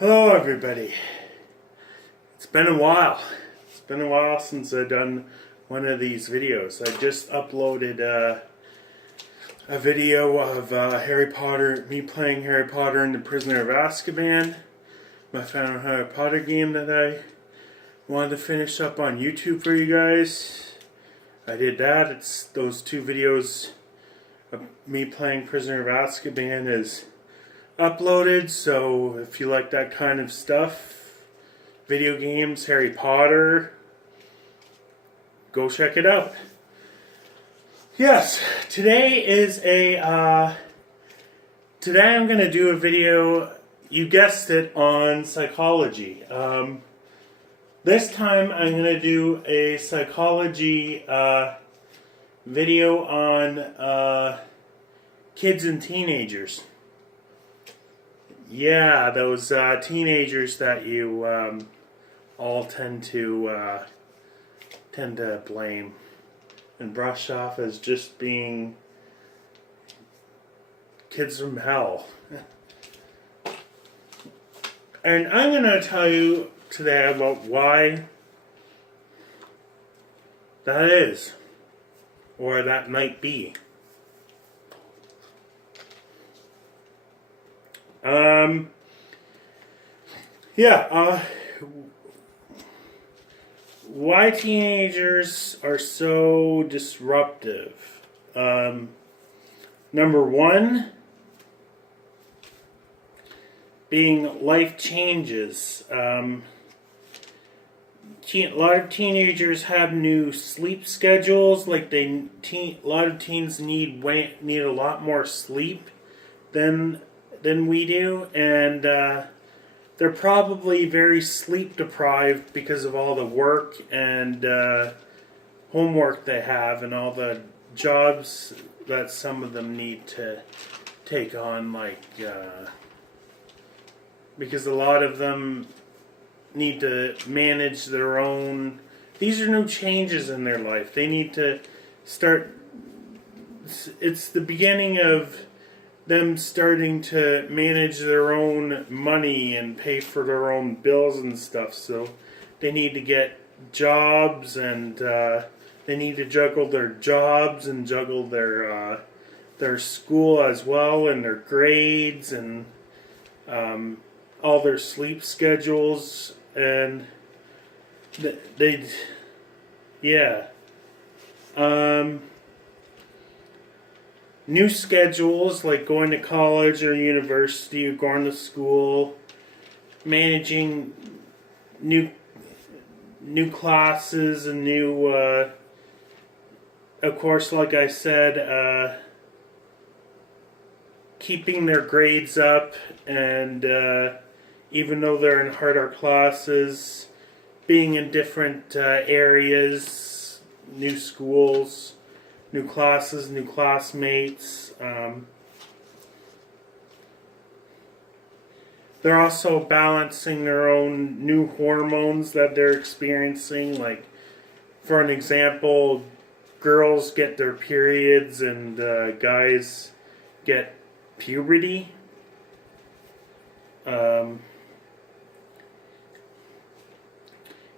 Hello everybody. It's been a while. It's been a while since I've done one of these videos. I just uploaded a video of Harry Potter, me playing Harry Potter and the Prisoner of Azkaban, my final Harry Potter game that I wanted to finish up on YouTube for you guys. I did that. It's those two videos of me playing Prisoner of Azkaban is uploaded, so if you like that kind of stuff, video games, Harry Potter, go check it out. Yes, today I'm going to do a video, you guessed it, on psychology. This time I'm going to do a psychology video on kids and teenagers. Yeah, those teenagers that you all tend to blame and brush off as just being kids from hell. And I'm going to tell you today about why that is, or that might be. Why teenagers are so disruptive. Number one, being life changes. A lot of teenagers have new sleep schedules. Like a lot of teens need a lot more sleep than we do, and they're probably very sleep deprived because of all the work and homework they have and all the jobs that some of them need to take on, because a lot of them need to manage their own. These are new changes in their life. They need to start. It's the beginning of them starting to manage their own money and pay for their own bills and stuff. So they need to get jobs, and they need to juggle their jobs and juggle their school as well, and their grades, and all their sleep schedules, and new schedules, like going to college or university or going to school, managing new classes and new, of course, like I said, keeping their grades up, and even though they're in harder classes, being in different areas, new schools, new classes, new classmates. They're also balancing their own new hormones that they're experiencing. Like, for an example, girls get their periods and guys get puberty.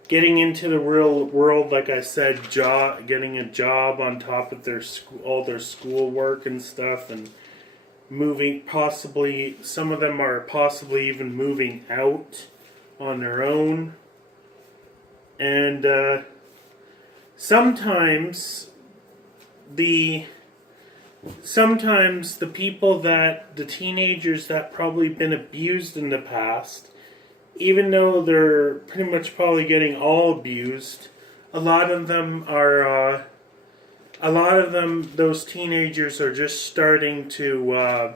Getting into the real world, like I said, getting a job on top of all their schoolwork and stuff, and moving, possibly, some of them are possibly even moving out on their own. And sometimes the people the teenagers that probably been abused in the past, even though they're pretty much probably getting all abused, those teenagers are just starting to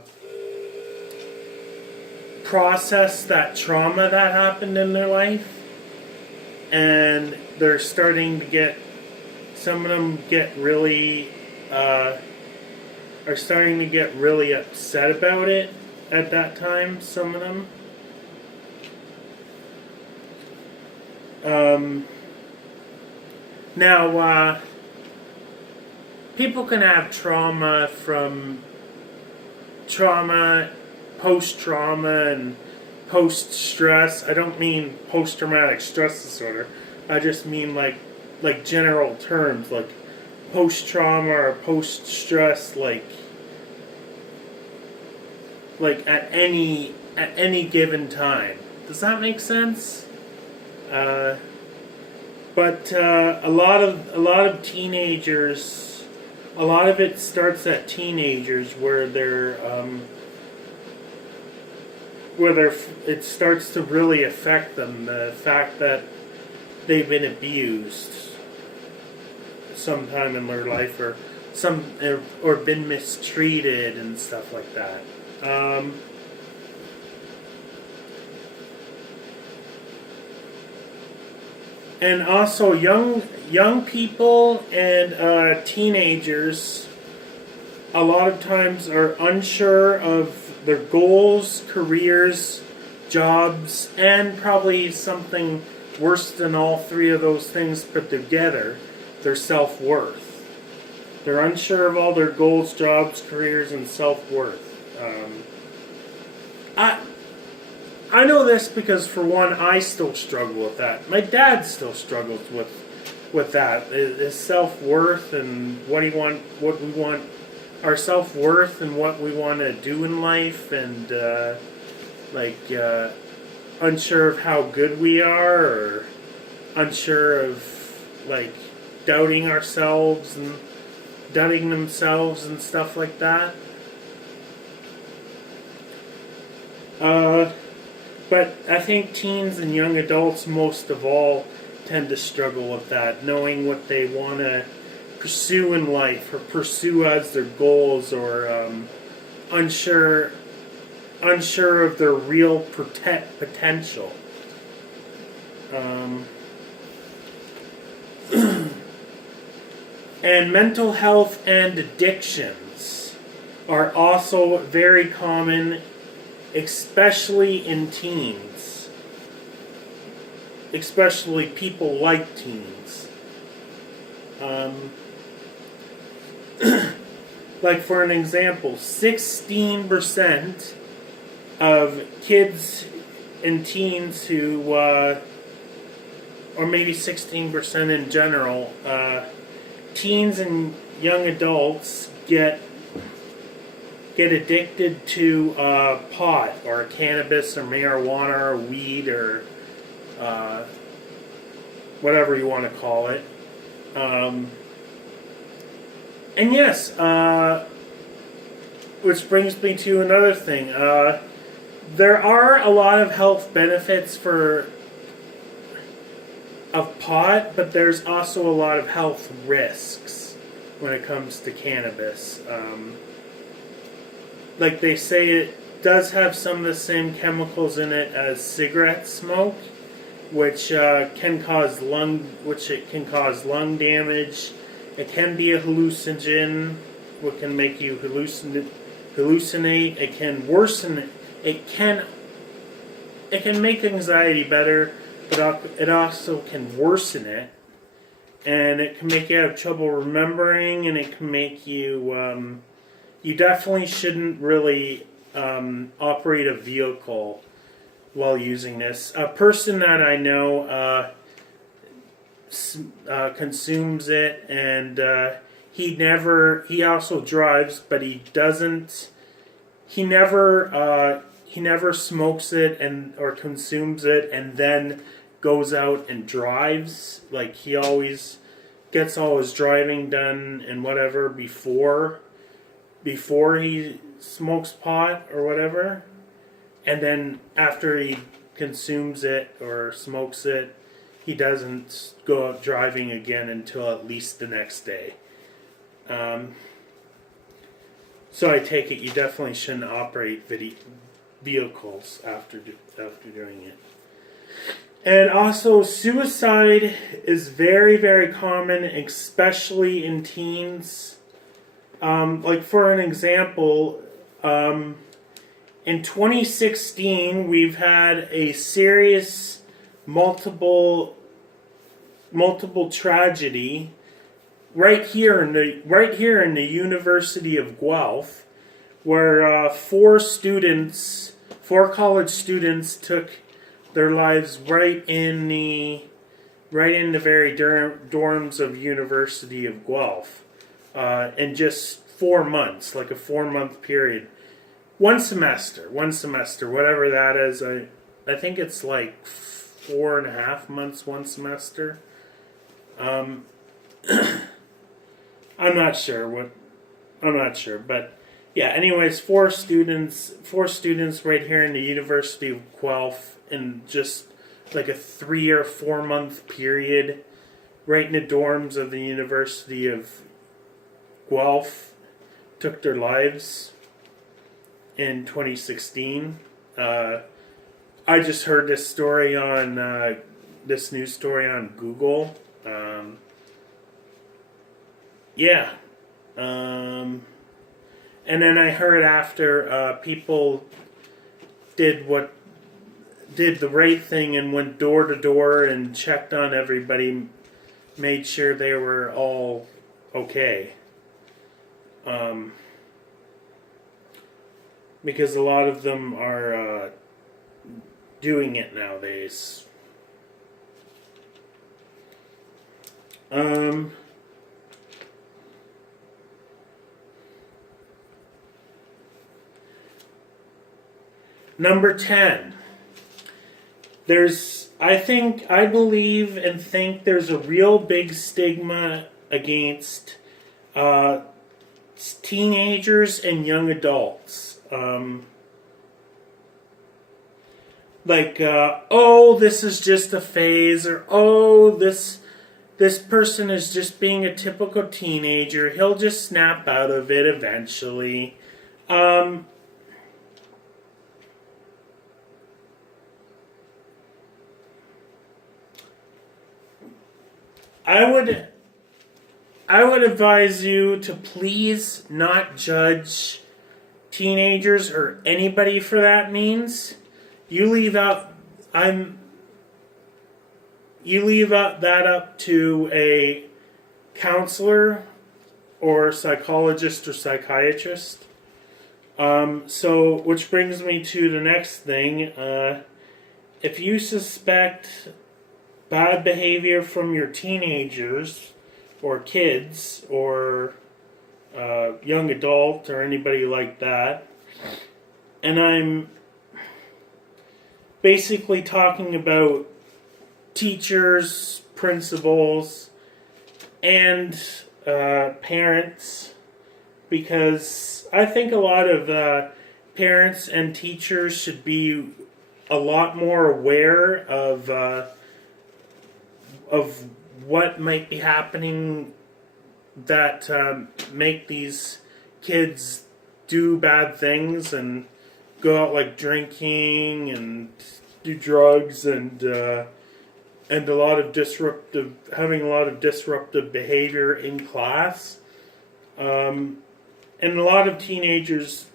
process that trauma that happened in their life, and they're starting to get, some of them are starting to get really upset about it at that time, some of them. Now, people can have post-trauma, and post-stress. I don't mean post-traumatic stress disorder. I just mean like general terms, like post-trauma or post-stress, like at any given time. Does that make sense? But a lot of teenagers, a lot of it starts at teenagers where it starts to really affect them. The fact that they've been abused sometime in their life, or been mistreated and stuff like that. And also young people and teenagers a lot of times are unsure of their goals, careers, jobs, and probably something worse than all three of those things put together, their self-worth. They're unsure of all their goals, jobs, careers, and self-worth. I know this because, for one, I still struggle with that. My dad still struggles with that. His self-worth and what we want, our self-worth and what we want to do in life, and unsure of how good we are, or unsure of doubting ourselves and doubting themselves and stuff like that. But I think teens and young adults most of all tend to struggle with that, knowing what they want to pursue in life or pursue as their goals, or unsure of their real potential. And mental health and addictions are also very common, especially in teens. Especially people like teens. Like, for an example, 16% of kids and teens who, or maybe 16% in general, teens and young adults get addicted to pot or cannabis or marijuana or weed or whatever you want to call it. And yes, which brings me to another thing. There are a lot of health benefits of pot, but there's also a lot of health risks when it comes to cannabis. Like they say, it does have some of the same chemicals in it as cigarette smoke, which can cause lung damage. It can be a hallucinogen, which can make you hallucinate. It can worsen. It can make anxiety better, but it also can worsen it, and it can make you have trouble remembering, and it can make you. You definitely shouldn't really operate a vehicle while using this. A person that I know consumes it, and he also drives, but he never smokes it or consumes it and then goes out and drives. Like, he always gets all his driving done and whatever before he smokes pot or whatever, and then after he consumes it or smokes it, he doesn't go out driving again until at least the next day. So I take it you definitely shouldn't operate vehicles after doing it. And also, suicide is very, very common, especially in teens. Like, for an example, in 2016, we've had a serious multiple tragedy right here in the University of Guelph, where four 4 college students took their lives right in the very dorms of University of Guelph, in just 4 months, like a 4-month period. One semester, whatever that is. I think it's like 4.5 months, one semester. I'm not sure, but yeah. Anyways, four students right here in the University of Guelph in just like a 3 or 4 month period, right in the dorms of the University of Guelph, took their lives in 2016. I just heard this story on this news story on Google. Yeah. And then I heard after people did the right thing and went door to door and checked on everybody, made sure they were all okay. Because a lot of them are doing it nowadays. Number 10. I believe and think there's a real big stigma against teenagers and young adults. This is just a phase, or this person is just being a typical teenager. He'll just snap out of it eventually. I would advise you to please not judge teenagers or anybody for that means. You leave that up to a counselor or psychologist or psychiatrist. Which brings me to the next thing. If you suspect bad behavior from your teenagers or kids or young adult or anybody like that, and I'm basically talking about teachers, principals, and parents, because I think a lot of parents and teachers should be a lot more aware of what might be happening that make these kids do bad things and go out like drinking and do drugs and a lot of having a lot of disruptive behavior in class. And a lot of teachers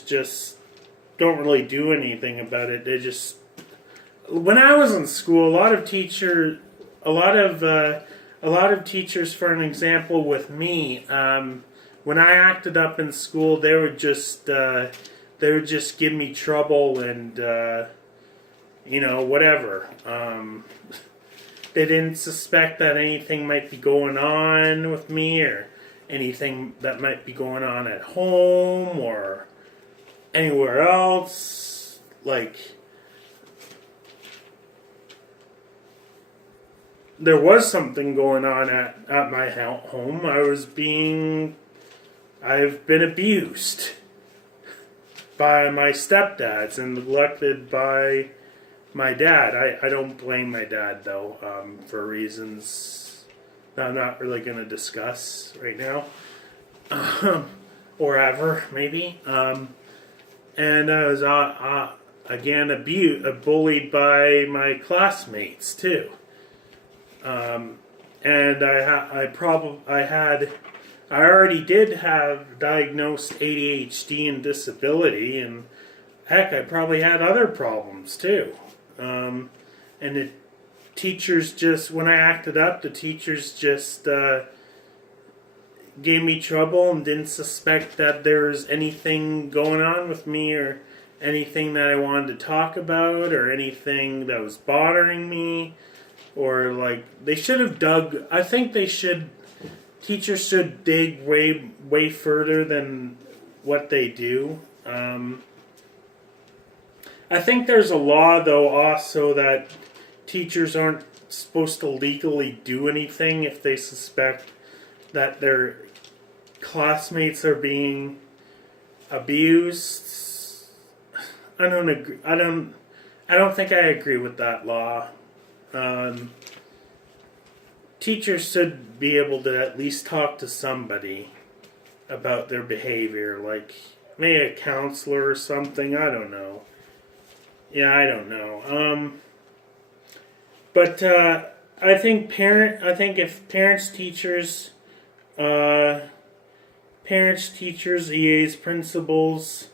just don't really do anything about it. They just, when I was in school, a lot of teachers, for an example, with me, when I acted up in school, they would just give me trouble and whatever. They didn't suspect that anything might be going on with me or anything that might be going on at home or anywhere else. There was something going on at my home. I've been abused by my stepdads and neglected by my dad. I don't blame my dad, though, for reasons that I'm not really going to discuss right now. Or ever, maybe. And I was, again, bullied by my classmates, too. And I already did have diagnosed ADHD and disability, and heck, I probably had other problems too. And the teachers when I acted up, the teachers just gave me trouble and didn't suspect that there was anything going on with me or anything that I wanted to talk about or anything that was bothering me, or like they should have dug. I think teachers should dig way further than what they do. I think there's a law though also that teachers aren't supposed to legally do anything if they suspect that their classmates are being abused. I don't agree. I don't think I agree with that law. Teachers should be able to at least talk to somebody about their behavior, like maybe a counselor or something. I don't know. Yeah, I don't know. But I think if parents, teachers, EAs, principals,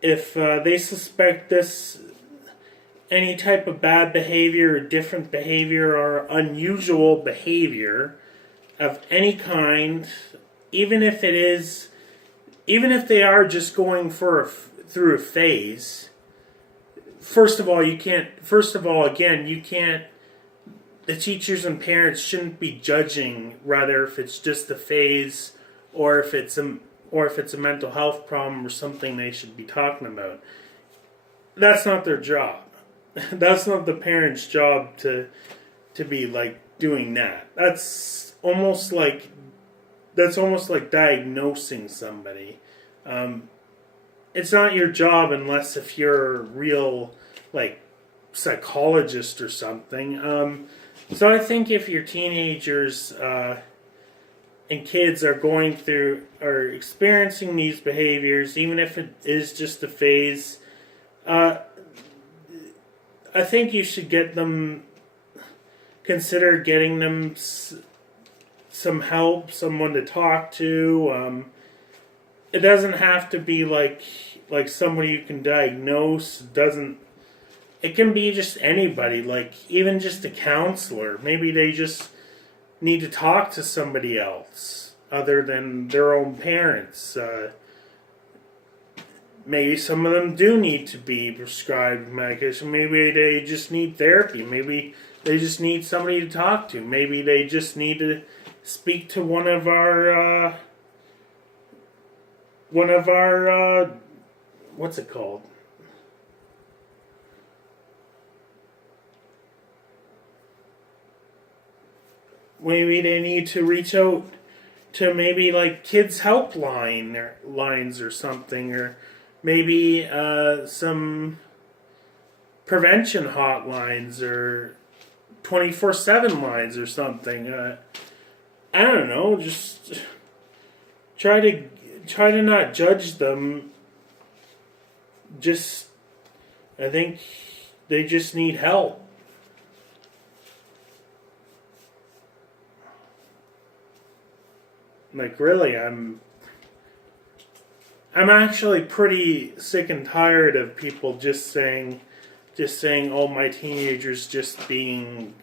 if they suspect any type of bad behavior or different behavior or unusual behavior of any kind, even if they are just going through a phase. First of all, the teachers and parents shouldn't be judging whether if it's just a phase or if it's a mental health problem or something they should be talking about. That's not their job. That's not the parents' job to be like doing that. That's almost like diagnosing somebody. It's not your job unless if you're a real like psychologist or something. So I think if your teenagers and kids are experiencing these behaviors, even if it is just a phase, I think you should consider getting them some help, someone to talk to. It doesn't have to be like somebody you can diagnose. It can be just anybody, like even just a counselor. Maybe they just need to talk to somebody else other than their own parents. Maybe some of them do need to be prescribed medication. Maybe they just need therapy. Maybe they just need somebody to talk to. Maybe they just need to speak to one of our what's it called? Maybe they need to reach out to maybe like kids helpline or lines or something, or maybe some prevention hotlines or 24/7 lines or something. I don't know. Just try to not judge them. I think they just need help. Like really, I'm actually pretty sick and tired of people just saying, oh, my teenager's just being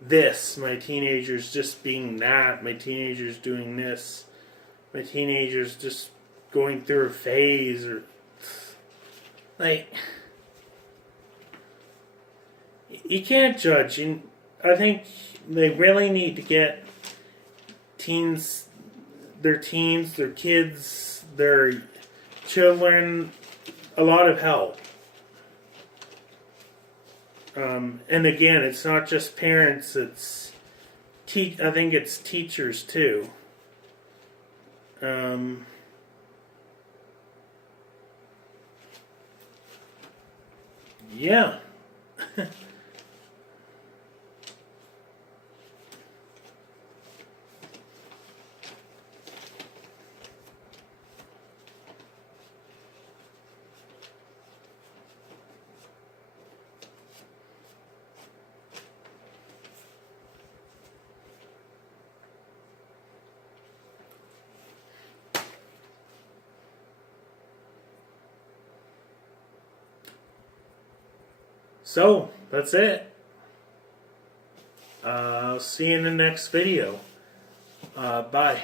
this, my teenager's just being that, my teenager's doing this, my teenager's just going through a phase, or like, you can't judge. And I think they really need to get their kids, their children, a lot of help. And again, it's not just parents, I think it's teachers too. Yeah. So, that's it. I'll see you in the next video. Bye.